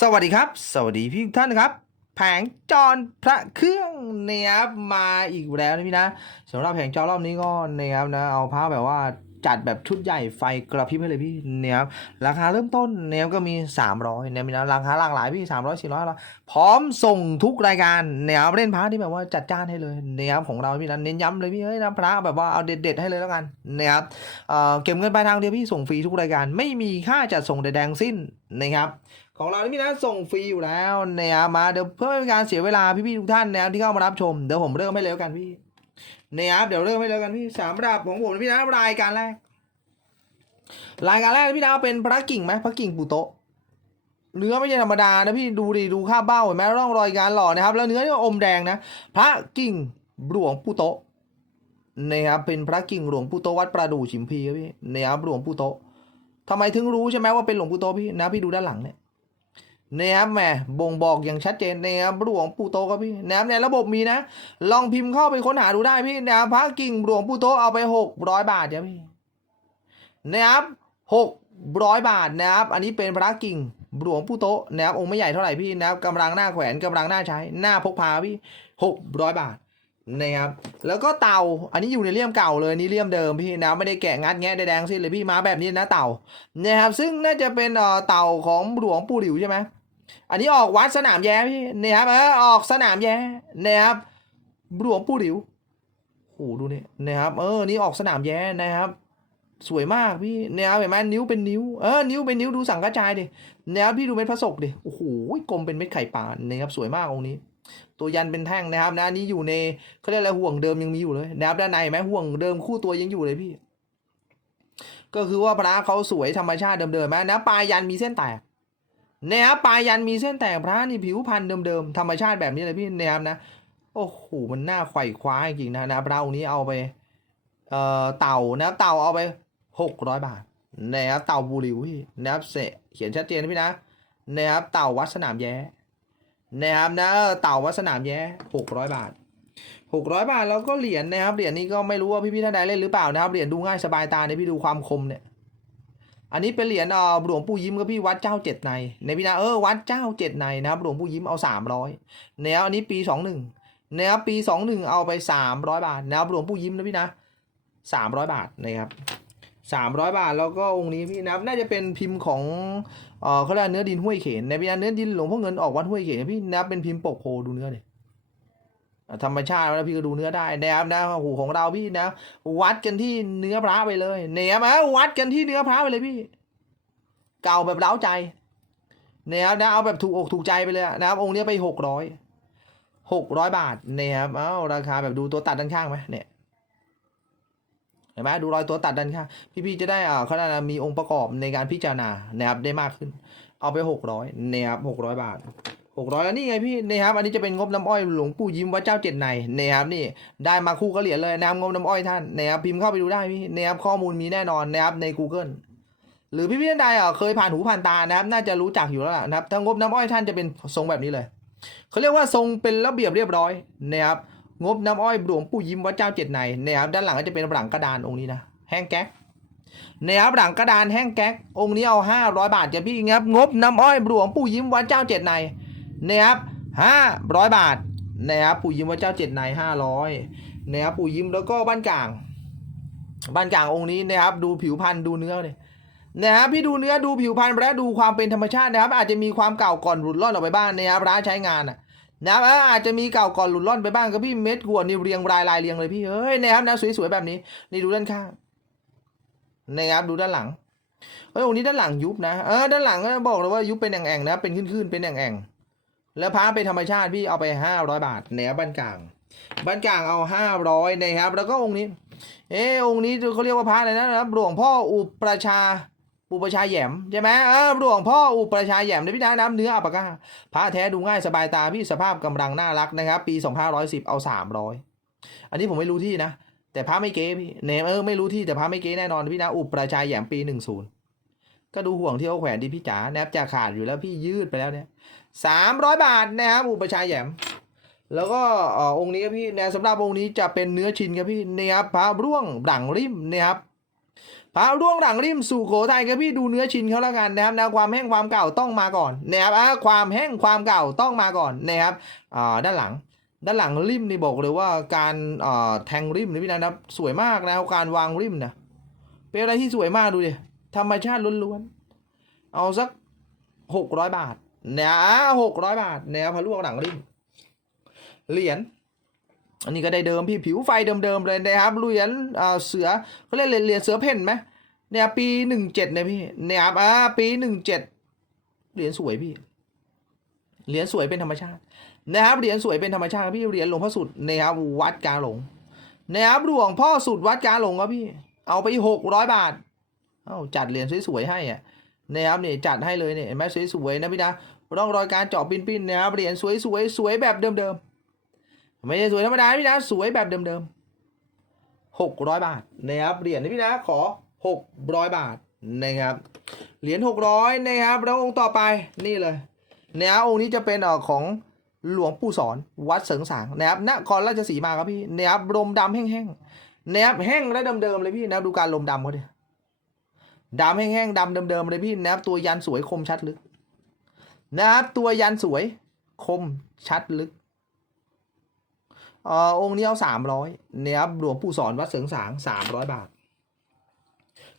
สวัสดีครับ สวัสดีพี่ทุกท่านนะครับ แผงจรพระเครื่องเนี่ยครับมาอีกแล้วนะพี่นะสำหรับแผงจรรอบนี้ก็เนี่ยครับนะเอาพระแบบว่าจัดแบบชุดใหญ่ไฟกระพริบให้เลยพี่เนี่ยครับราคาเริ่มต้นเนี่ยบก็มี 300เนี่ยมีนะราคาหลากหลายพี่ 300 400แล้วพร้อมส่งทุกรายการเนี่ยครับเล่นพระที่แบบว่าจัดจ้านให้เลยเนี่ยครับของเราพี่นะเน้นย้ำเลยพี่เฮ้ยนะพระแบบว่าเอาเด็ดๆให้เลยแล้วกันเนียครับเอ่อเก็บเงินปลายทางเดียวพี่ส่งฟรีทุกรายการ ไม่มีค่าจัดส่งใดๆทั้งสิ้นนะครับ ของเรานี่พี่นะส่งฟรีอยู่แล้วเนี่ยมาเดี๋ยวเพื่อไม่เป็นการเสียเวลาพี่ๆทุกท่านนะครับที่เข้ามารับชมเดี๋ยวผมเริ่มให้เลยแล้วกันพี่เนี่ยครับเดี๋ยวเริ่มให้เลยแล้วกันพี่สำหรับของผมพี่นะรายการแรกรายการแรกพี่นะเป็นพระกิ่งไหมพระกิ่งปูโตะเนื้อไม่ใช่ธรรมดานะพี่ดูดิดูค่าเบ้าเห็นไหมร่องรอยการหล่อนะครับ แล้วเนื้อนี่อมแดงนะ พระกิ่งหลวงปูโตะนะครับเป็นพระกิ่งหลวงปูโตวัดประดู่ฉิมพีครับพี่นะครับหลวงปูโตทำไมถึงรู้ใช่ไหมว่าเป็นหลวงปูโตพี่นะพี่ดูด้านหลังเนี่ย นะครับแหมบ่งบอกอย่างชัดเจนนะครับหลวงปู่โตครับพี่นะครับในระบบมีนะ ลองพิมพ์เข้าไปค้นหาดูได้พี่นะครับพระกิ่งหลวงปู่โตเอาไปหกร้อยบาทจ้ะพี่นะครับหกร้อยบาทนะครับ อันนี้เป็นพระกิ่งหลวงปู่โตนะครับองค์ไม่ใหญ่เท่าไหร่พี่นะครับกำลังหน้าแขวนกำลังหน้าใช้หน้าพกพาพี่หกร้อยบาทนะครับแล้วก็เต่าอันนี้อยู่ในเลี่ยมเก่าเลยนี่เลี่ยมเดิมพี่นะไม่ได้แกะงัดแงะใดงสิ้นเลยพี่มาแบบนี้นะเต่านะครับซึ่งน่าจะเป็นเอ่อเต่าของหลวงปู่หลิวใช่ไหม อันนี้ออกวัดสนามแย้พี่นี่ครับเออออกสนามแย้นี่ยครับหลวงปู่หลิวโอ้โหดูนี่นะครับ เออ นี่ออกสนามแย้นะครับ สวยมากพี่เนี่ยครับเห็นไหมนิ้วเป็นนิ้ว เออ นิ้วเป็นนิ้วดูสังกระจายดิเนี่ยครับพี่ดูเม็ดพระศกดิ โอ้โห กลมเป็นเม็ดไข่ปลานะครับ สวยมากองค์นี้ ตัวยันเป็นแท่งนะครับ นะนี้อยู่ในเขาเรียกอะไรห่วงเดิมยังมีอยู่เลยนะครับด้านในเห็นไหมห่วงเดิมคู่ตัวยังอยู่เลยพี่ ก็คือว่าพระเขาสวยธรรมชาติเดิมๆไหมนะปลายยันมีเส้นแตก นะครับปลายยันมีเส้นแตกพระนี่ผิวพันธุ์เดิมๆธรรมชาติแบบนี้เลยพี่นะครับนะโอ้โหมันน่าไขว่คว้าจริงๆนะนะพระองค์นี้เอาไปเอ่อเต่านะครับเต่าเอาไปหกร้อยบาทนะครับเต่าบูริวพี่นะครับเสเขียนชัดเจนนะพี่นะนะครับเต่าวัดสนามแย้นะครับนะเต่าวัดสนามแย้หกร้อยบาทหกร้อยบาทแล้วก็เหรียญนะครับเหรียญนี้ก็ไม่รู้ว่าพี่ๆท่านใดเล่นหรือเปล่านะครับเหรียญดูง่ายสบายตาเนี่ยพี่ดูความคมเนี่ย อันนี้เป็นเหรียญอ่อหลวงปู่ยิ้มครับพี่วัดเจ้าเจ็ดในในพี่นะเออวัดเจ้าเจ็ดในนะครับหลวงปู่ยิ้มเอาสามร้อยแนวอันนี้ปีสองหนึ่งแนวปีสองหนึ่งเอาไปสามร้อยบาทแนวหลวงปู่ยิ้มนะพี่นะสามร้อยบาทนะครับสามร้อยบาทแล้วก็องค์นี้พี่นะน่าจะเป็นพิมพ์ของเอ่อเขาเรียกเนื้อดินห้วยเขนในพี่นะเนื้อดินหลวงพ่อเงินออกวัดห้วยเขนพี่นะเป็นพิมพ์ปกโพดูเนื้อดิอะ ธรรมชาติแล้วพี่ก็ดูเนื้อได้นะครับนะโอ้ของเราพี่นะ วัดกันที่เนื้อพระไปเลยเนี่ยมาวัดกันที่เนื้อพระไปเลยพี่ เก่าแบบเล้าใจนะครับนะเอาแบบถูกอกถูกใจไปเลยนะครับองค์นี้ไปหกร้อยหกร้อยบาทนะครับเอาราคาแบบดูตัวตัดด้านข้างไหมเนี่ยเห็นไหมดูรอยตัวตัดด้านข้างพี่ๆจะได้อ่าเขาเรียกอะมีองค์ประกอบในการพิจารณานะครับได้มากขึ้น เอาไปหกร้อยนะครับหกร้อยบาท หกร้อยแล้วนี่ไงพี่นะครับอันนี้จะเป็นงบน้ำอ้อยหลวงปู่ยิ้มวัดเจ้าเจ็ดในนะครับนี่ได้มาคู่ก็เหรียญเลยนะครับงบน้ำอ้อยท่านนะครับพิมพ์เข้าไปดูได้พี่นะครับข้อมูลมีแน่นอนนะครับใน Google หรือพี่พี่ท่านใดอะเคยผ่านหูผ่านตานะครับ น่าจะรู้จักอยู่แล้วนะครับถ้างบน้ำอ้อยท่านจะเป็นทรงแบบนี้เลยเขาเรียกว่าทรงเป็นระเบียบเรียบร้อยนะครับงบน้ำอ้อยหลวงปู่ยิ้มวัดเจ้าเจ็ดในนะครับด้านหลังก็จะเป็นหลังกระดานองค์นี้นะแห้งแก๊กนะครับหลังกระดานแห้งแก๊กองค์นี้เอาห้าร้อยบาทจะพี่ครับงบน้ำอ้อยหลวงปู่ยิ้มวัดเจ้าเจ็ดใน นะครับห้าร้อยบาทนะครับปู่ยิ้มวัดเจ้าเจ็ดในห้าร้อยนะครับปู่ยิ้มแล้วก็บ้านกลาง บ้านกลางองค์นี้นะครับ ดูผิวพรรณดูเนื้อเลยนะครับพี่ดูเนื้อดูผิวพรรณและดูความเป็นธรรมชาตินะครับ อาจจะมีความเก่าก่อนหลุดล่อนออกไปบ้างนะครับร้านใช้งานอะนะครับอาจจะมีเก่าก่อนหลุดล่อนไปบ้างก็พี่เม็ดกวนนี่เรียงรายลายเรียงเลยพี่เฮ้ยนะครับนะสวยๆแบบนี้ นี่ดูด้านข้างนะครับดูด้านหลังเฮ้ยองค์นี้ด้านหลังยุบนะเออด้านหลังก็บอกเลยว่ายุบเป็นแอ่งๆนะเป็นขึ้นๆเป็นแอ่งๆ แล้วพาเป็นธรรมชาติพี่เอาไปห้าร้อยบาทนะครับบ้านกลางบ้านกลางเอาห้าร้อยนะครับ แล้วก็องค์นี้ เออองค์นี้เขาเรียกว่าพระอะไรนะครับหลวงพ่ออุปชาอุปชาแยมใช่ไหมเออหลวงพ่ออุปชาแยมในพี่นาน้ำเนื้ออัปกาพระแท้ดูง่ายสบายตาพี่สภาพกำลังน่ารักนะครับ ปี 2510 เอา 300 อันนี้ผมไม่รู้ที่นะ แต่พระไม่เก๊พี่เนมเออไม่รู้ที่แต่พระไม่เก๊แน่นอนพี่นะอุปชาแยมปี 10 ก็ดูห่วงที่เขาแขวนดีพี่จ๋าแนบจะขาดอยู่แล้วพี่ยืดไปแล้วเนี่ย300บาทนะครับอุปชาแหยม แล้วก็อองค์นี้ครับพี่นะสำหรับองค์นี้จะเป็นเนื้อชินครับพี่นะครับพระร่วงดั่งริมนะครับพระร่วงหลังริมสู่โขทัยครับพี่ดูเนื้อชิ้นเขาแล้วกันนะครับนะความแห้งความเก่าต้องมาก่อนนะครับความแห้งความเก่าต้องมาก่อนนะครับด้านหลังด้านหลังริมนี่บอกเลยว่าการแทงริมนี่พี่นันนะครับสวยมากนะครับการวางริมนะเป็นอะไรที่สวยมากดูดิ ธรรมชาติล้วนๆ เอาสักหกร้อยบาทนะหกร้อยบาทนะครับพระร่วงหลังริมเหรียญอันนี้ก็ได้เดิมพี่ผิวไฟเดิมๆเลยนะครับเหรียญเสือเขาเรียกเหรียญเสือเพ่นไหมเนี่ยปีหนึ่งเจ็ดเนี่ยพี่เนี่ยครับอ่าปีหนึ่งเจ็ดเหรียญสวยพี่เหรียญสวยเป็นธรรมชาตินะครับเหรียญสวยเป็นธรรมชาติพี่เหรียญหลวงพ่อสุดนะครับวัดกาหลงนะครับหลวงพ่อสุดวัดกาหลงครับพี่ เอาไปหกร้อยบาท เอ้าจัดเหรียญสวยๆให้อะนะครับเนี่ยจัดให้เลยเนี่ยเห็นไหมสวยๆนะพี่นะร่องรอยการเจาะปิ้นๆนะครับเหรียญสวยๆสวยแบบเดิมๆไม่ใช่สวยธรรมดาพี่นะสวยแบบเดิมๆหกร้อยบาทนะครับเหรียญนี่พี่นะขอหกร้อยบาทนะครับเหรียญหกร้อยนะครับแล้วองค์ต่อไปนี่เลยนะครับองค์นี้จะเป็นออของหลวงปู่สอนวัดเสริงสางนะครับนครราชสีมาครับพี่นะครับลมดำแห้งๆนะครับแห้งและเดิมๆเลยพี่นะดูการลมดำเขาดิ ดำแห้งๆดำเดิมๆเลยพี่นะครับตัวยันสวยคมชัดลึก นะครับตัวยันสวยคมชัดลึกเอ่อองค์นี้เอาสามร้อยเนี่ยครับหลวงปู่สอนวัดเสริงสางสามร้อยบาท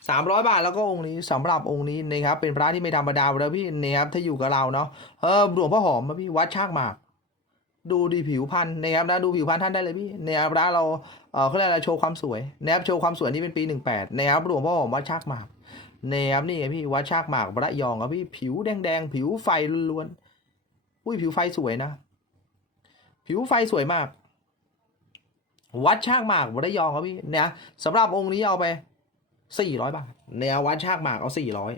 สามร้อยบาทแล้วก็องค์นี้สำหรับองค์นี้นะครับเป็นพระที่ไม่ธรรมดาแล้วพี่นะครับถ้าอยู่กับเราเนาะเออหลวงพ่อหอมมาพี่วัดชากหมาก ดูดีผิวพันธุ์นะครับนะดูผิวพันธุ์ท่านได้เลยพี่นะครับพระเราเออเขาเรียกอะไรโชว์ความสวยนะครับโชว์ความสวยนี่เป็นปีหนึ่งแปดนะครับหลวงพ่อหอมวัดชากหมาก นะครับนี่พี่วัดชากหมากระยองครับพี่ผิวแดงๆผิวไฟล้วนๆอุ้ยผิวไฟสวยนะ ผิวไฟสวยมาก วัดชางหมากระยองครับพี่เนี่ยสำหรับองค์นี้เอาไปสี่ร้อยบาทแนววัดชางหมากเอาสี่ร้อย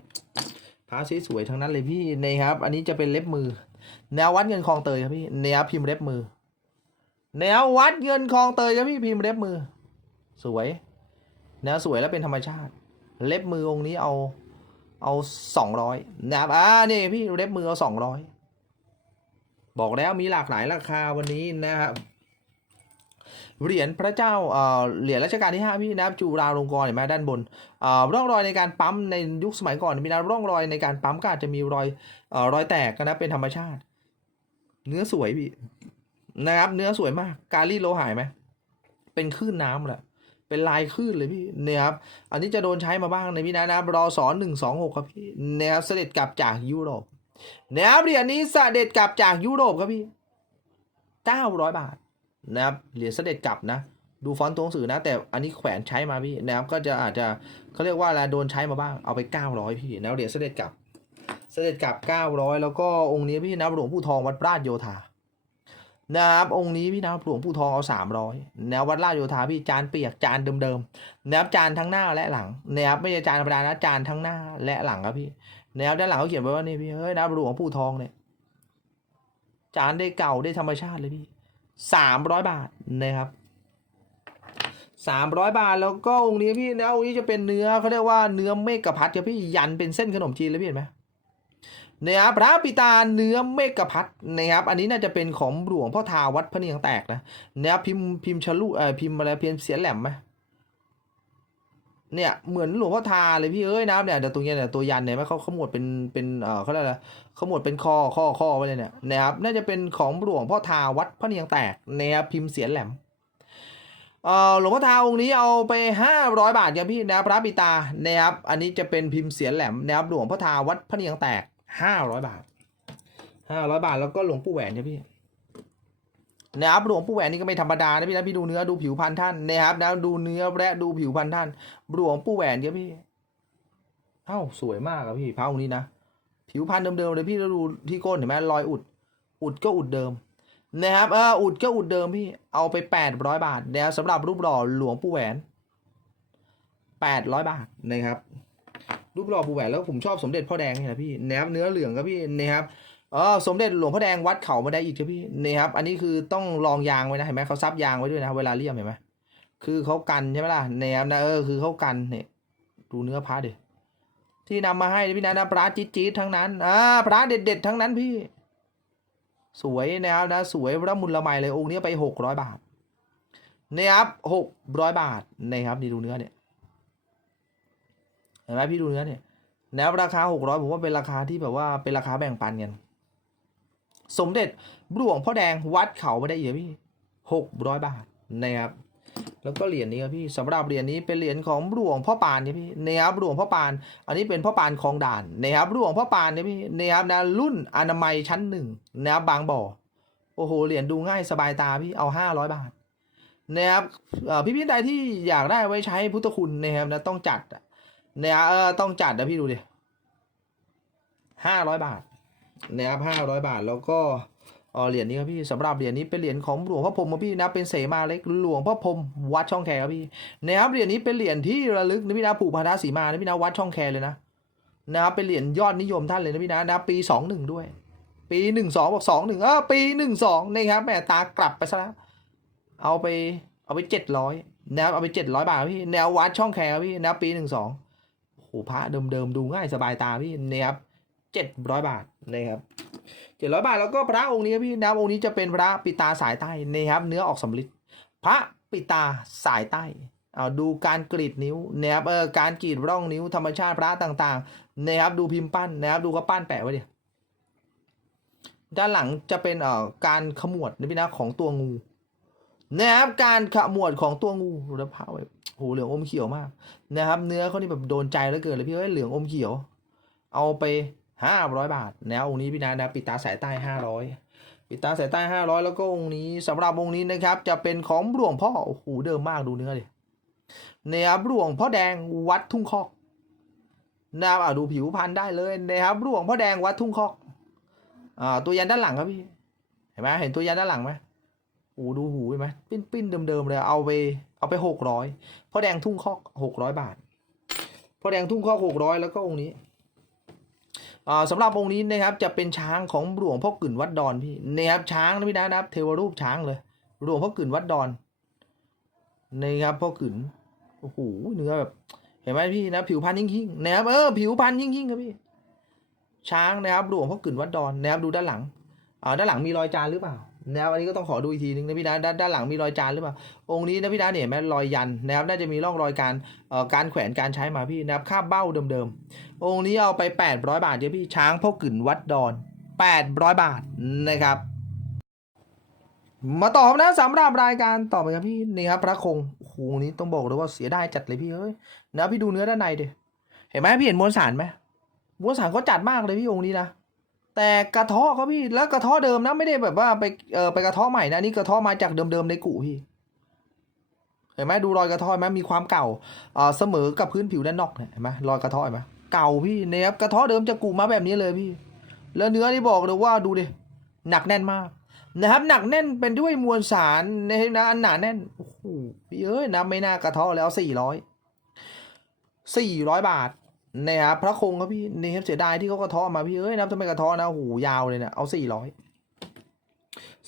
พระสวยๆทั้งนั้นเลยพี่นะครับ อันนี้จะเป็นเล็บมือ แนววัดเงินคลองเตยครับพี่แนวพิมพ์เล็บมือ แนววัดเงินคลองเตยครับพี่พิมพ์เล็บมือ สวยแนวสวยแล้วเป็นธรรมชาติ เล็บมือองค์นี้เอาเอาสองร้อยนะครับอ่านี่พี่เล็บมือเอาสองร้อยบอกแล้วมีหลากหลายราคาวันนี้นะครับเหรียญพระเจ้าเอ่อเหรียญรัชกาลที่ห้าพี่นะครับจุฬาลงกรณ์เห็นไหมด้านบนเอ่อร่องรอยในการปั๊มในยุคสมัยก่อนมีนะร่องรอยในการปั๊มก็อาจจะมีรอยเอ่อรอยแตกนะเป็นธรรมชาติ เนื้อสวยพี่นะครับ เนื้อสวยมาก การรีดโลหายไหมเป็นคลื่นน้ำแหละ เป็นลายคลื่นเลยพี่เนี่ยครับอันนี้จะโดนใช้มาบ้างในพี่นะนะรอสอนหนึ่งสองหกครับพี่นะครับเสด็จกลับจากยุโรปนะครับเหรียญนี้เสด็จกลับจากยุโรปครับพี่เก้าร้อยบาทนะครับเหรียญเสด็จกลับนะ ดูฟอนต์ตัวหนังสือนะ แต่อันนี้แขวนใช้มาพี่นะครับก็จะอาจจะเขาเรียกว่าอะไรโดนใช้มาบ้างเอาไป900พี่นะเหรียญเสด็จกลับ เสด็จกลับ900แล้วก็องค์นี้พี่นะหลวงปู่ทองวัดราชโยธา นะครับองค์นี้พี่นะหลวงปู่ทองเอา300แนววัดราชโยธาพี่จานเปียกจานเดิมๆนะครับจานทั้งหน้าและหลังนะครับไม่ใช่จานธรรมดานะจานทั้งหน้าและหลังครับพี่นะครับด้านหลังเขาเขียนไว้ว่านี่พี่เฮ้ยนะหลวงปู่ทองเนี่ยจานได้เก่าได้ธรรมชาติเลยพี่สามร้อยบาทนะครับสามร้อยบาทแล้วก็องค์นี้พี่นะองค์นี้จะเป็นเนื้อเขาเรียกว่าเนื้อเมกะพัดครับพี่ยันเป็นเส้นขนมจีนเลยพี่เห็นไหม นะครับพระปิตาเนื้อเมกพัดนะครับอันนี้น่าจะเป็นของหลวงพ่อทาวัดพระเนียงแตกนะนะครับพิมพ์พิมพ์ชลุเอ่อพิมพ์อะไรพิมเสียนแหลมไหมเนี่ยเหมือนหลวงพ่อทาเลยพี่เอ้ยนะเนี่ยเดี๋ยวตรงเนี้ยเนี่ยตัวยันเนี่ยไหมเขาขมวดเป็นเป็นเอ่อเขาเรียกอะไรขมวดเป็นคอข้อข้อไว้เลยเนี่ยนะครับน่าจะเป็นของหลวงพ่อทาวัดพระเนียงแตกนะครับพิมพ์เสียนแหลมเอ่อหลวงพ่อทาองค์นี้เอาไปห้าร้อยบาทครับพี่นะพระปิตานะครับอันนี้จะเป็นพิมพ์เสียนแหลมนะครับหลวงพ่อทาวัดพระเนียงแตก ห้าร้อยบาทห้าร้อยบาทแล้วก็หลวงปู่แหวนครับพี่นะครับหลวงปู่แหวนนี่ก็ไม่ธรรมดานะพี่นะพี่ดูเนื้อดูผิวพรรณท่านนะครับนะดูเนื้อและดูผิวพรรณท่านหลวงปู่แหวนครับพี่เอ้าสวยมากครับพี่พระองค์นี้นะผิวพันธ์เดิมๆเลยพี่แล้วดูที่ก้นเห็นไหมรอยอุด อุดก็อุดเดิมนะครับเอออุดก็อุดเดิมพี่เอาไปแปดร้อยบาทนะครับสำหรับรูปหล่อหลวงปู่แหวนแปดร้อยบาทนะครับ รูปหล่อปูแหวนแล้วผมชอบสมเด็จพ่อแดงนี่แหละพี่นะครับเนื้อเหลืองครับพี่นะครับเออสมเด็จหลวงพ่อแดงวัดเขามาได้อีกครับพี่นะครับ อันนี้คือต้องลองยางไว้นะเห็นไหมเขาซับยางไว้ด้วยนะเวลาเลี่ยมเห็นไหมคือเขากันใช่ไหมล่ะนะครับนะเออคือเขากันเนี่ยดูเนื้อพระดิที่นำมาให้พี่นันนะพระจี๊ดจี๊ดทั้งนั้นอ่าพระเด็ดเด็ดๆทั้งนั้นพี่ สวยนะครับนะสวยระมุนละไมเลยองค์นี้ไปหกร้อยบาทเนี่ยครับหกร้อยบาทนะครับนี่ดูเนื้อเนี่ย ห็นไหมพี่ดูเนื้อเนี่ยนะราคาหกร้อยผมว่าเป็นราคาที่แบบว่าเป็นราคาแบ่งปันกันสมเด็จหลวงพ่อแดงวัดเขาไม่ได้เอียพี่หกร้อยบาทนะครับแล้วก็เหรียญนี้ครับพี่สำหรับเหรียญนี้เป็นเหรียญของหลวงพ่อปานเนี่ยพี่นะครับหลวงพ่อปาน อันนี้เป็นพ่อปานคลองด่านนะครับหลวงพ่อปานเนี่ยพี่นะครับนะรุ่นอนามัยชั้นหนึ่งนะครับบางบ่อโอ้โหเหรียญดูง่ายสบายตาพี่เอาห้าร้อยบาทนะครับเอ่อพี่พี่ใดที่อยากได้ไว้ใช้พุทธคุณนะครับนะต้องจัด อะนะครับเออต้องจัดนะพี่ดูดิห้าร้อยบาทนะครับห้าร้อยบาทแล้วก็เออเหรียญนี้ครับพี่สำหรับเหรียญนี้เป็นเหรียญของหลวงพ่อพรมครับพี่นะเป็นเสมาเล็กหลวงพ่อพรมวัดช่องแคครับพี่นะครับเหรียญนี้เป็นเหรียญที่ระลึกนะพี่นะผูกพันธสีมานะพี่นะวัดช่องแคเลยนะนะครับเป็นเหรียญยอดนิยมท่านเลยนะพี่นะนะปีสองหนึ่งด้วย ปีหนึ่งสองบอกสองหนึ่งเออปีหนึ่งสองนี่ครับแม่ตากลับไปซะแล้วเอาไปเอาไปเจ็ดร้อยนะครับเอาไปเจ็ดร้อยบาทพี่แนววัดช่องแคครับพี่นะปีหนึ่งสอง หพระเดิมๆดูง่ายสบายตาพี่นะครับเจ็ดร้อยบาทนะครับเจ็ดร้อยบาทแล้วก็พระองค์นี้ครับพี่นะครับองค์นี้จะเป็นพระปิตาสายใต้นะครับเนื้อออกสำลิดพระปิตาสายใต้เอาดูการกรีดนิ้วนะครับเออการกรีดร่องนิ้วธรรมชาติพระต่างๆนะครับดูพิมพ์ปั้นนะครับดูก็ปั้นแปะไว้ดิด้านหลังจะเป็นเอ่อการขมวดนะพี่นะของตัวงูนะครับการขมวดของตัวงูแล้วพระไว้ โหเหลืองอมเขียวมากนะครับ เนื้อเขานี่แบบโดนใจเหลือเกินเลยพี่เอ้ยเหลืองอมเขียว เอาไปห้าร้อยบาทแนวองค์นี้พี่นะนะปิดตาสายใต้ห้าร้อยปิดตาสายใต้ห้าร้อยแล้วก็องค์นี้สำหรับองค์นี้นะครับ จะเป็นของหลวงพ่อโอ้โหเดิมมากดูเนื้อดินะครับหลวงพ่อแดงวัดทุ่งคอกนะครับอะดูผิวพันธุ์ได้เลยนะครับหลวงพ่อแดงวัดทุ่งคอกอ่าตัวยันด้านหลังครับพี่เห็นไหมเห็นตัวยันด้านหลังไหมโอ้ดูหูเห็นไหมปิ้นปิ้นเดิมๆเลยเอาไป เอาไปหกร้อยพ่อแดงทุ่งคอกหกร้อยบาทพ่อแดงทุ่งคอกหกร้อยแล้วก็องค์นี้อ่าสำหรับองค์นี้นะครับจะเป็นช้างของหลวงพ่อกึ่นวัดดอนพี่นะครับช้างนะพี่นะนะครับ เทวรูปช้างเลยหลวงพ่อกึ่นวัดดอนนะครับพ่อกึ่นโอ้โหเนื้อแบบเห็นไหมพี่นะผิวพรรณยิ่งยิ่งนะครับเออผิวพรรณยิ่งยิ่งครับพี่ช้างนะครับหลวงพ่อกึ่นวัดดอนนะครับดูด้านหลังอ่าด้านหลังมีรอยจานหรือเปล่า นะครับอันนี้ก็ต้องขอดูอีกทีนึงนะพี่นะด้านด้านหลังมีรอยจานหรือเปล่าองค์นี้นะพี่นะเนี่ยเห็นไหมรอยยันนะครับน่าจะมีร่องรอยการเอ่อการแขวนการใช้มาพี่นะครับค่าเบ้าเดิมๆ องค์นี้เอาไป 800 บาทเดี๋ยวพี่ช้างพ่อกึ่นวัดดอน 800 บาทนะครับ มาต่อครับนะสำหรับรายการต่อไปครับพี่นี่ครับพระคงโอ้โหองนี้ต้องบอกเลยว่าเสียดายจัดเลยพี่เอ้ยนะพี่ดูเนื้อด้านในดิเห็นไหมพี่เห็นมวลสารไหมมวลสารเขาจัดมากเลยพี่องค์นี้นะ แต่กระเทาะเขาพี่แล้วกระเทาะเดิมนะไม่ได้แบบว่าไปเออไปกระเทาะใหม่นะนี่กระเทาะมาจากเดิมๆในกุพี่เห็นไหมดูรอยกระเทาะไหมมีความเก่าเอ่อเสมอกับพื้นผิวด้านนอกเนี่ยเห็นไหมรอยกระเทาะเห็นไหมเก่าพี่เนี่ยครับกระเทาะเดิมจะกุมาแบบนี้เลยพี่ แล้วเนื้อที่บอกเลยว่าดูดิหนักแน่นมากนะครับหนักแน่นเป็นด้วยมวลสารในนะอันหนาแน่นโอ้โหพี่เอ้ยนะไม่น่ากระเทาะแล้วสี่ร้อยสี่ร้อยบาท นะครับพระคงครับพี่นี่ครับเสียดายที่เขากระทาะมาพี่เอ้ยนะทำไมกระทาะนะโอ้โหยาวเลยเนะเอาสี่ร้อย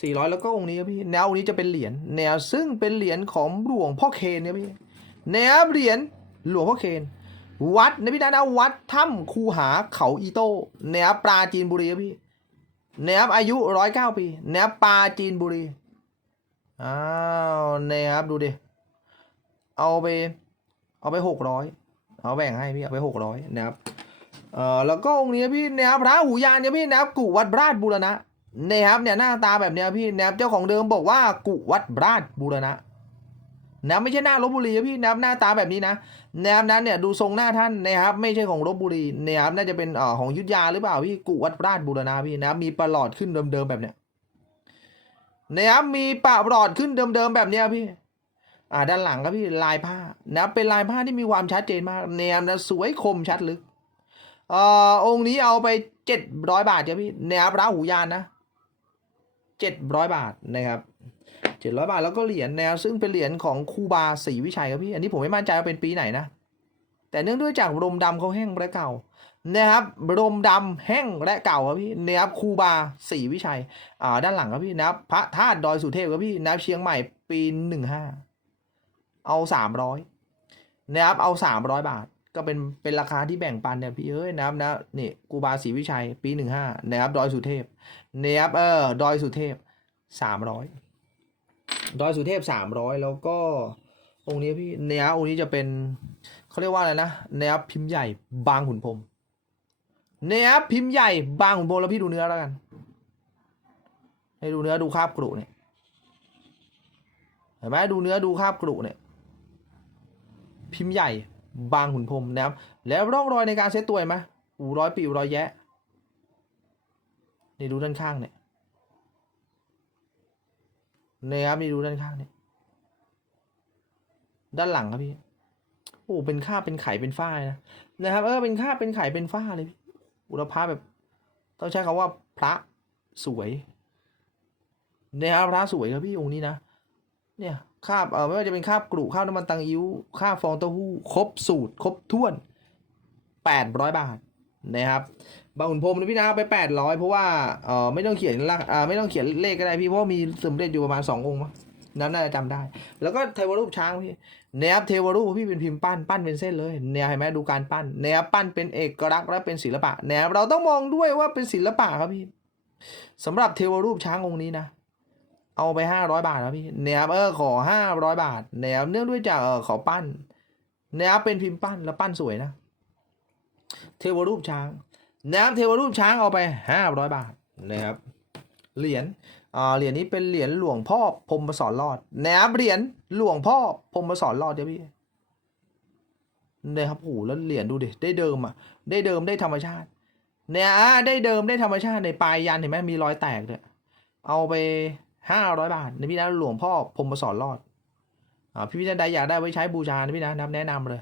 สี่ร้อยแล้วก็องค์นี้ครับพี่แนวองนี้จะเป็นเหรียญแนวซึ่งเป็นเหรียญของหลวงพ่อเคนเนี่ยพี่แนวเหรียญหลวงพ่อเคน วัดนะพี่นะนะวัดถ้ำคูหาเขาอีโต้แนวปราจีนบุรีครับพี่แนวอายุร้อยเก้าปีแนวปราจีนบุรีอ้าวนะครับดูดิเอาไป เอาไปหกร้อย เอาแบ่งให้พี่เอาไปหกร้อยนะครับเอ่อแล้วก็องค์นี้พี่แนวพระหูยานเนี่ยพี่แนวกุวัดราชบูรณะนะครับเนี่ยหน้าตาแบบเนี้ยพี่นะครับเจ้าของเดิมบอกว่ากุวัดราชบูรณะนะไม่ใช่หน้าลบบุรีนะพี่นะครับหน้าตาแบบนี้นะนะครับนั้นเนี่ยดูทรงหน้าท่านนะครับไม่ใช่ของลบบุรีนะครับน่าจะเป็นเอ่อของยุทธยาหรือเปล่าพี่กุวัดราชบูรณะพี่นะครับมีประหลอดขึ้นเดิมๆแบบเนี้ยนะครับมีประหลอดขึ้นเดิมๆแบบเนี้ยพี่ อ่าด้านหลังครับพี่ลายผ้านะเป็นลายผ้าที่มีความชัดเจนมากแนวนะสวยคมชัดลึกเอ่อองค์นี้เอาไปเจ็ดร้อยบาทจ้ะพี่แนวพระหูยานนะเจ็ดร้อยบาทนะครับเจ็ดร้อยบาทแล้วก็เหรียญแนวซึ่งเป็นเหรียญของคูบาศรีวิชัยครับพี่อันนี้ผมไม่มั่นใจว่าเป็นปีไหนนะแต่เนื่องด้วยจากรมดำเขาแห้งและเก่านะครับรมดำแห้งและเก่าครับพี่นะครับคูบาศรีวิชัยอ่าด้านหลังครับพี่นะครับพระธาตุดอยสุเทพครับพี่นะครับเชียงใหม่ปีหนึ่งห้า เอาสามร้อยนะครับเอาสามร้อยบาท ก็เป็นเป็นราคาที่แบ่งปันเนี่ยพี่เอ้ยนะครับนะนี่ครูบาศรีวิชัยปีหนึ่งห้านะครับดอยสุเทพเนียบเออดอยสุเทพสามร้อยดอยสุเทพสามร้อยแล้วก็องค์นี้พี่เนียองค์นี้จะเป็นเขาเรียกว่าอะไรนะนะครับพิมพ์ใหญ่บางขุนพรหมนะครับพิมพ์ใหญ่บางขุนพรมแล้วพี่ดูเนื้อแล้วกัน ให้ดูเนื้อดูคราบกรุเนี่ยเห็นไหมดูเนื้อดูคราบกรุเนี่ย พิมพ์ใหญ่บางขุนพรมนะครับ แล้วร่องรอยในการเซตตัวไหมอูร้อยปีอูร้อยแยะนี่ดูด้านข้างเนี่ยนะครับนี่ดูด้านข้างเนี่ยด้านหลังครับพี่โอ้เป็นค่าเป็นไข่เป็นฝ้าเลยนะนะครับ เออเป็นค่าเป็นไข่เป็นฝ้าเลยพี่อุรพาแบบ ต้องใช้คำว่าพระสวยนะครับพระสวยครับพี่องค์นี้นะเนี่ย คราบเออไม่ว่าจะเป็นคราบกรุคราบน้ำมันตังอิ้วคราบฟองเต้าหู้ครบสูตรครบถ้วนแปดร้อยบาทนะครับบางขุนพรมนะพี่นะไปแปดร้อยเพราะว่าเออไม่ต้องเขียนละอ่าไม่ต้องเขียนเลขก็ได้พี่เพราะมีสมเด็จอยู่ประมาณสององค์มั้งนั้นน่าจะจำได้ แล้วก็เทวรูปช้างพี่แนบเทวรูปพี่เป็นพิมพ์ปั้นปั้นเป็นเส้นเลยแนวเห็นไหมดูการปั้นแนวปั้นเป็นเอกลักษณ์และเป็นศิลปะแนวเราต้องมองด้วยว่าเป็นศิลปะครับพี่สำหรับเทวรูปช้างองค์นี้นะ เอาไปห้าร้อยบาทครับพี่แนวเออขอห้าร้อยบาทแนวเนื่องด้วยจากเออขอปั้นแนวเป็นพิมพ์ปั้นแล้วปั้นสวยนะ เทวรูปช้างแนวเทวรูปช้างเอาไปห้าร้อยบาทนะครับเหรียญอ่าเหรียญนี้เป็นเหรียญหลวงพ่อพรหมสอนรอดแหนบเหรียญหลวงพ่อพรหมสอนรอดเดี๋ยวพี่เนี่ยครับโอ้โหแล้วเหรียญดูดิได้เดิมอะ ได้เดิมได้ธรรมชาติเนี่ยได้เดิมได้ธรรมชาติในปลายยันเห็นไหมมีรอยแตกเนี่ยเอาไป ห้าร้อยบาทนะพี่นะหลวงพ่อพรมสอนรอดอ่าพี่พี่ท่านใดอยากได้ไว้ใช้บูชานะพี่นะนับแนะนำเลย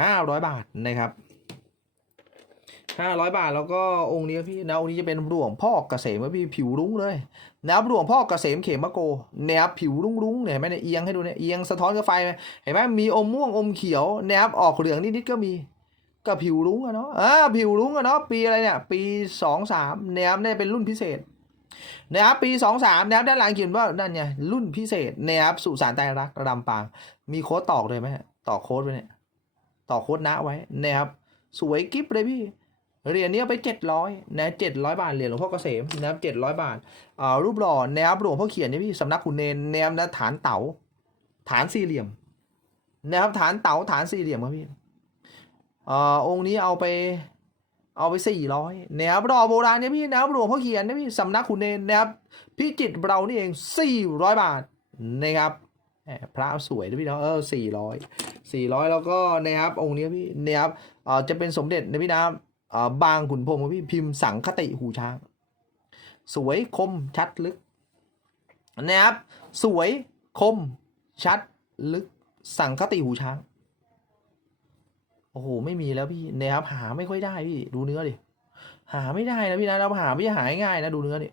ห้าร้อยบาทนะครับห้าร้อยบาทแล้วก็องค์นี้พี่นะองค์นี้จะเป็นหลวงพ่อเกษมพี่ผิวรุ้งเลยนะครับหลวงพ่อเกษมเขมโกนะครับผิวรุ้งรุ้งๆเนี่ยเห็นไหมเนี่ยเอียงให้ดูเนี่ยเอียงสะท้อนกับไฟไหมเห็นไหมมีอมม่วงอมเขียวนะครับออกเหลืองนิดๆก็มีก็ผิวรุ้งอะเนาะอ่าผิวรุ้งอะเนาะปีอะไรเนี่ยปีสองสามนะครับเนี่ยเป็นรุ่นพิเศษ นะครับปีสองสามนะครับด้านหลังเขียนว่านั่นไงรุ่นพิเศษนะครับสุสานใจรักระดำปาง มีโค้ดตอกเลยไหมตอกโค้ดไว้เนี่ยตอกโค้ดนะไว้นะครับสวยกิ๊บเลยพี่เหรียญนี้ไปเจ็ดร้อยนะเจ็ดร้อยบาทเหรียญหลวงพ่อเกษมนะครับเจ็ดร้อยบาทอ่ารูปหล่อแนวหลวงพ่อเขียนนี่พี่สำนักขุนเนนแนวนะฐานเต๋าฐานสี่เหลี่ยมนะครับฐานเต๋าฐานสี่เหลี่ยมครับพี่อ่าองค์นี้เอาไป เอาไปสี่ร้อยแนวหล่อโบราณเนี่ยพี่แนวหลวงพ่อเขียนนี่พี่สำนักขุนเนนนะครับพี่จิตเรานี่เองสี่ร้อยบาทนะครับแหมพระสวยนะพี่เนาะเออสี่ร้อยสี่ร้อยแล้วก็นะครับองค์นี้พี่นะครับอ่าจะเป็นสมเด็จนะพี่นะครับอ่าบางขุนพรมพี่พิมพ์สังคติหูช้าง สวยคมชัดลึกนะครับสวยคมชัดลึกสังคติหูช้าง โอ้โหไม่มีแล้วพี่นะครับหาไม่ค่อยได้พี่ดูเนื้อดิหาไม่ได้นะพี่นะเราหาไม่หาง่ายนะดูเนื้อดิ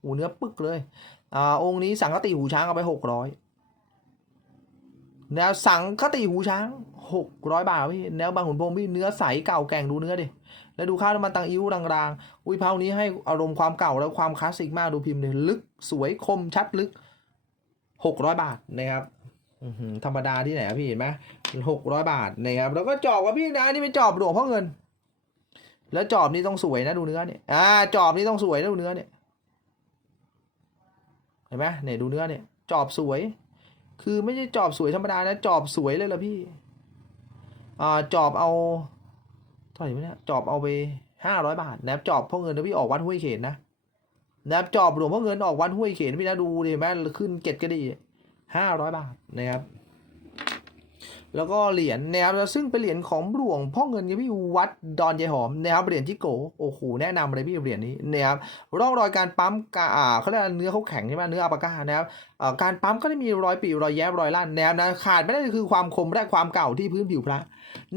โอ้เนื้อปึกเลยอ่าองค์นี้สังคติหูช้างเอาไปหกร้อยแนวสังคติหูช้างหกร้อยบาทพี่แนวบางขุนพรมพี่เนื้อใสเก่าแก่งดูเนื้อดิแล้วดูข้าวน้มันตังอิ้วรางๆอุ้ยเผานี้ให้อารมณ์ความเก่าและความคลาสสิกมากดูพิมพ์เลยลึกสวยคมชัดลึกหกร้อยบาทนะครับ ธรรมดาที่ไหนอะพี่เห็นไหมหกร้อยบาทนะครับแล้วก็จอบว่าพี่นะนี่เป็นจอบหลวงพ่อเงิน แล้วจอบนี่ต้องสวยนะดูเนื้อเนี่ยอ่าจอบนี่ต้องสวยนะดูเนื้อเนี่ยเห็นไหมเนี่ยดูเนื้อเนี่ย จอบสวย คือไม่ใช่จอบสวยธรรมดานะจอบสวยเลยล่ะพี่อ่าจอบเอาเท่าไหร่เนี่ยจอบเอาไปห้าร้อยบาทนะครับจอบพ่อเงินนะพี่ออกวัดห้วยเขนนะนะครับจอบหลวงพ่อเงินออกวัดห้วยเขนพี่นะดูดิเห็นไหมขึ้นเกตก็ดี ห้าร้อยบาทนะครับ แล้วก็เหรียญนะครับแล้วซึ่งเป็นเหรียญของหลวงพ่อเงินครับพี่วัดดอนยายหอมนะครับเหรียญที่โกโอ้โหแนะนำเลยพี่เหรียญนี้นะครับร่องรอยการปั๊มกาอ่าเขาเรียกเนื้อเขาแข็งใช่ไหมเนื้ออัปาก้านะครับการปั๊มก็ได้มีรอยปีรอยแย้รอยลั่นนะครับนะขาดไม่ได้คือความคมและความเก่าที่พื้นผิวพระ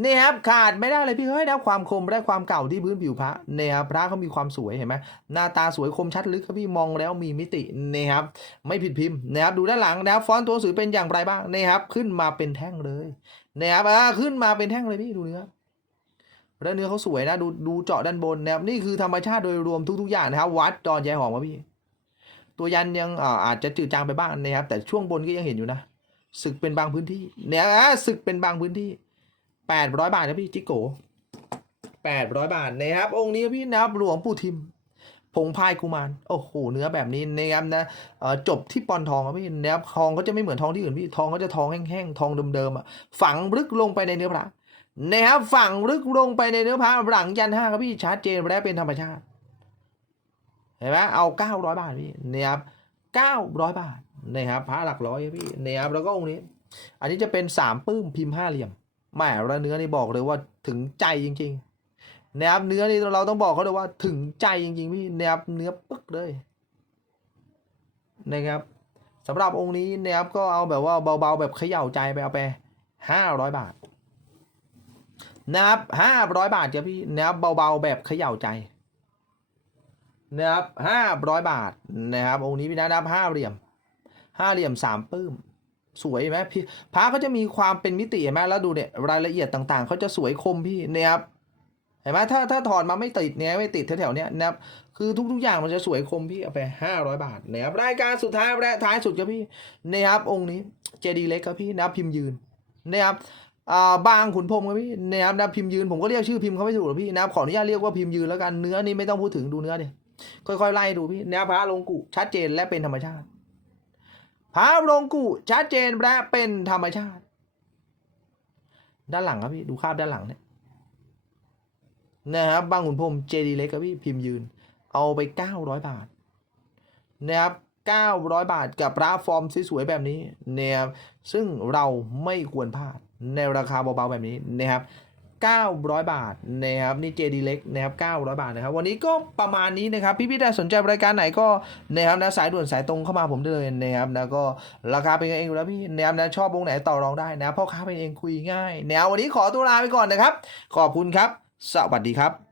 นี่ยครับขาดไม่ได้เลยพี่เฮ้ยนะความคมและความเก่าที่พื้นผิวพระเนี่ยครับพระเขามีความสวยเห็นไหมหน้าตาสวยคมชัดลึกครับพี่มองแล้วมีมิติเนี่ยครับไม่ผิดพิมพ์นะครับดูด้านหลังนะครับฟอนต์ตัวหนังสือเป็นอย่างไรบ้างเนี่ยครับขึ้นมาเป็นแท่งเลยเนี่ยครับอ่าขึ้นมาเป็นแท่งเลยพี่ดูเนื้อแล้วเนื้อเขาสวยนะดูดูเจาะด้านบนนะครับนี่คือธรรมชาติโดยรวมทุกๆอย่างนะครับ วัดดอนยายหอมครับพี่ ตัวยันยังอ่าอาจจะจืดจางไปบ้างนะครับ แต่ช่วงบนก็ยังเห็นอยู่นะศึกเป็นบางพื้นที่เนี่ยศึกเป็นบางพื้นที่ แปดร้อยบาทนะพี่จิโกแปดร้อยบาทนะครับ องค์นี้พี่นะครับหลวงปู่ทิมผงพายกุมารโอ้โหเนื้อแบบนี้นะครับนะจบที่ปอนทองครับพี่นะครับทองก็จะไม่เหมือนทองที่อื่นพี่ทองก็จะทองแห้งๆทองเดิมๆอะฝังลึกลงไปในเนื้อพระนะครับฝังลึกลงไปในเนื้อผ้าหลังยันห้าครับพี่ชัดเจนและเป็นธรรมชาติเห็นไหมเอาเก้าร้อยบาทพี่นะครับเก้าร้อยบาทนะครับพระหลักร้อยพี่นะครับแล้วก็องค์นี้ อันนี้จะเป็นสามปื้มพิมพ์ห้าเหลี่ยม แหมแล้วเนื้อนี่บอกเลยว่าถึงใจจริงๆนะครับเนื้อนี่เราต้องบอกเขาเลยว่าถึงใจจริงๆพี่นะครับเนื้อปึ๊กเลยนะครับสำหรับองค์นี้นะครับก็เอาแบบว่าเบาๆแบบเขย่าใจไปเอาไปห้าร้อยบาทนะครับห้าร้อยบาทจ้ะพี่นะครับเบาๆแบบเขย่าใจนะครับห้าร้อยบาทนะครับองค์นี้พี่นะนะครับห้าเหลี่ยมห้าเหลี่ยมสามปื้ม สวยไหมพี่พระเขาจะมีความเป็นมิติเห็นไหมแล้วดูเนี่ยรายละเอียดต่างๆเขาจะสวยคมพี่นะครับเห็นไหมถ้าถ้าถอดมาไม่ติดเนี่ยไม่ติดแถวๆเนี้ยนะครับคือทุกๆอย่างมันจะสวยคมพี่เอาไปห้าร้อยบาทนะครับรายการสุดท้ายและท้ายสุดครับพี่นะครับองค์นี้เจดีเล็กครับพี่นะพิมพ์ยืนนะครับอ่าบางขุนพรมครับพี่นะครับนะพิมพ์ยืนผมก็เรียกชื่อพิมพ์เขาไม่ถูกหรอกพี่นะครับขออนุญาตเรียกว่าพิมพ์ยืนแล้วกันเนื้อนี่ไม่ต้องพูดถึงดูเนื้อดิค่อยๆไล่ดูพี่แนวพระลงกุชัดเจนและเป็นธรรมชาติ พระลงกุชัดเจนและเป็นธรรมชาติ ด้านหลังครับพี่ดูภาพด้านหลังเนี่ยนะครับบางขุนพรมเจดีเล็กครับพี่พิมพ์ยืน เอาไปเก้าร้อยบาทนะครับเก้าร้อยบาทกับพระฟอร์มสวยๆแบบนี้นะครับซึ่งเราไม่ควรพลาดในราคาเบาๆแบบนี้นะครับ 900 บาทนะครับนี่เจดีเล็กนะครับ900 บาทนะครับวันนี้ก็ประมาณนี้นะครับพี่ๆถ้าสนใจรายการไหนก็นะครับนะสายด่วนสายตรงเข้ามาผมได้เลยนะครับแล้วก็ราคาเป็นกันเองอยู่แล้วพี่นะครับนะชอบวงไหนต่อรองได้นะพ่อค้าเป็นเองคุยง่ายแนววันนี้ขอตัวลาไปก่อนนะครับ ขอบคุณครับ สวัสดีครับ